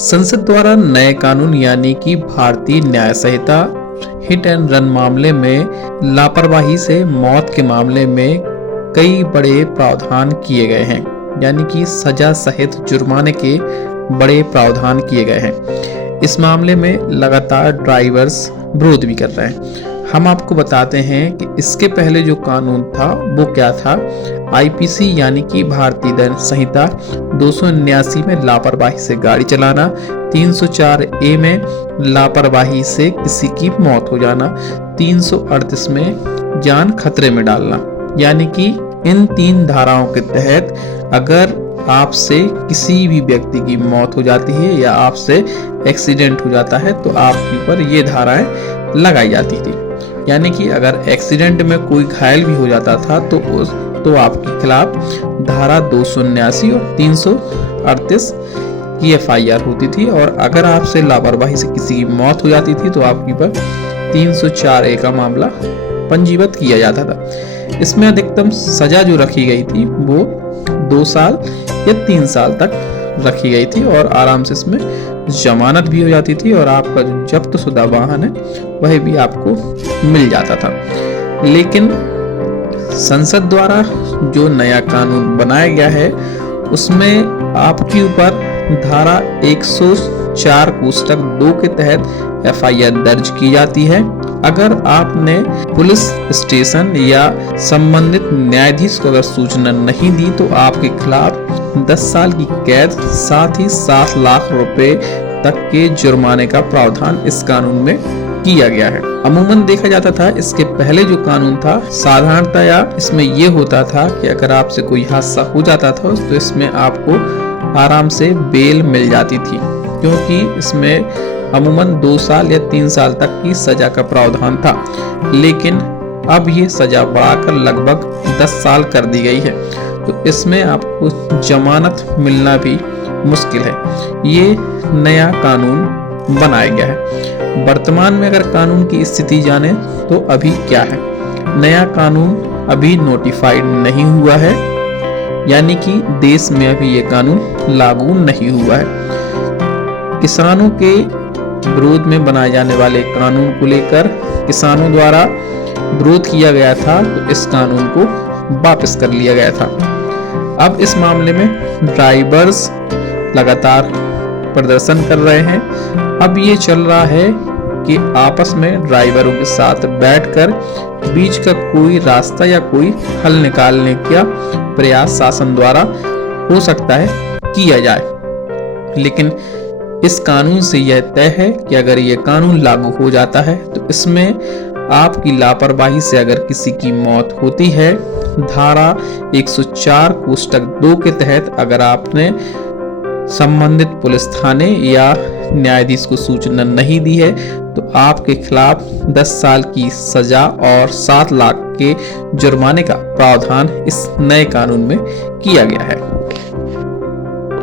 संसद द्वारा नए कानून यानी कि भारतीय न्याय संहिता हिट एंड रन मामले में लापरवाही से मौत के मामले में कई बड़े प्रावधान किए गए हैं, यानी कि सजा सहित जुर्माने के बड़े प्रावधान किए गए हैं। इस मामले में लगातार ड्राइवर्स विरोध भी कर रहे हैं। हम आपको बताते हैं कि इसके पहले जो कानून था वो क्या था। आईपीसी यानी कि भारतीय दंड संहिता 279 में लापरवाही से गाड़ी चलाना, 304 ए में लापरवाही से किसी की मौत हो जाना, 338 में जान खतरे में डालना, यानी कि इन 3 धाराओं के तहत अगर आपसे किसी भी व्यक्ति की मौत हो जाती है या आपसे एक्सीडेंट हो जाता है तो आपके ऊपर ये धाराएं लगाई जाती थी। यानी कि अगर एक्सीडेंट में कोई घायल भी हो जाता था तो आपके खिलाफ धारा 279 और 338 की एफआईआर होती थी, और अगर आपसे लापरवाही से किसी की मौत हो जाती थी तो आपके ऊपर 304 ए का मामला पंजीबद्ध किया जाता था। इसमें अधिकतम सजा जो रखी गई थी वो 2 साल या 3 साल तक रखी गई थी, और आराम से इसमें जमानत भी हो जाती थी और आपका जो जब्त शुदा वाहन है वह भी आपको मिल जाता था। लेकिन संसद द्वारा जो नया कानून बनाया गया है उसमें आपके ऊपर धारा 104 कोष्टक 2 के तहत एफआईआर दर्ज की जाती है अगर आपने पुलिस स्टेशन या संबंधित न्यायाधीश को अगर सूचना नहीं दी तो आपके खिलाफ 10 साल की कैद साथ ही 7 लाख रुपए तक के जुर्माने का प्रावधान इस कानून में किया गया है। अमूमन देखा जाता था इसके पहले जो कानून था साधारणतया इसमें ये होता था कि अगर आपसे कोई हादसा हो जाता था तो इसमें आपको आराम से बेल मिल जाती थी, क्योंकि इसमें अमूमन 2 साल या 3 साल तक की सजा का प्रावधान था। लेकिन अब ये सजा बढ़ाकर लगभग 10 साल कर दी गई है, तो इसमें आपको जमानत मिलना भी मुश्किल है। ये नया कानून बनाया गया है। वर्तमान में अगर कानून की स्थिति जाने तो अभी क्या है, नया कानून अभी नोटिफाइड नहीं हुआ है, यानी कि देश में अभी ये कानून लागू नहीं हुआ है। किसानों के विरोध में बनाए जाने वाले कानून को लेकर किसानों द्वारा विरोध किया गया था, तो इस कानून को वापस कर लिया गया था। अब इस मामले में ड्राइवर्स लगातार प्रदर्शन कर रहे हैं। अब ये चल रहा है कि आपस में ड्राइवरों के साथ बैठकर बीच का कोई रास्ता या कोई हल निकालने का प्रयास शासन द्वारा हो सकता है किया जाए। लेकिन इस कानून से यह तय है कि अगर ये कानून लागू हो जाता है तो इसमें आपकी लापरवाही से अगर किसी की मौत होती है, धारा 104 कोष्टक 2 के तहत अगर आपने संबंधित पुलिस थाने या न्यायाधीश को सूचना नहीं दी है तो आपके खिलाफ 10 साल की सजा और 7 लाख के जुर्माने का प्रावधान इस नए कानून में किया गया है।